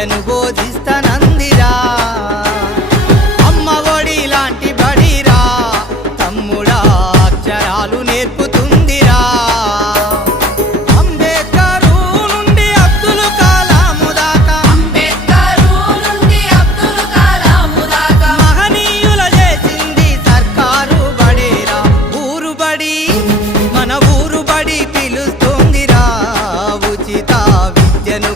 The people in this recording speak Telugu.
విద్యను బోధిస్తానందిరా అమ్మ ఒడి లాంటి బడిరా తమ్ముడా అక్షరాలు నేర్పుతుందిరా అంబేద్కరు నుండి అబ్దుల్ కలాము దాకా మహనీయుల చేసింది సర్కారు బడేరా ఊరు బడి మన ఊరు బడి పిలుస్తుందిరా ఉచిత విద్యను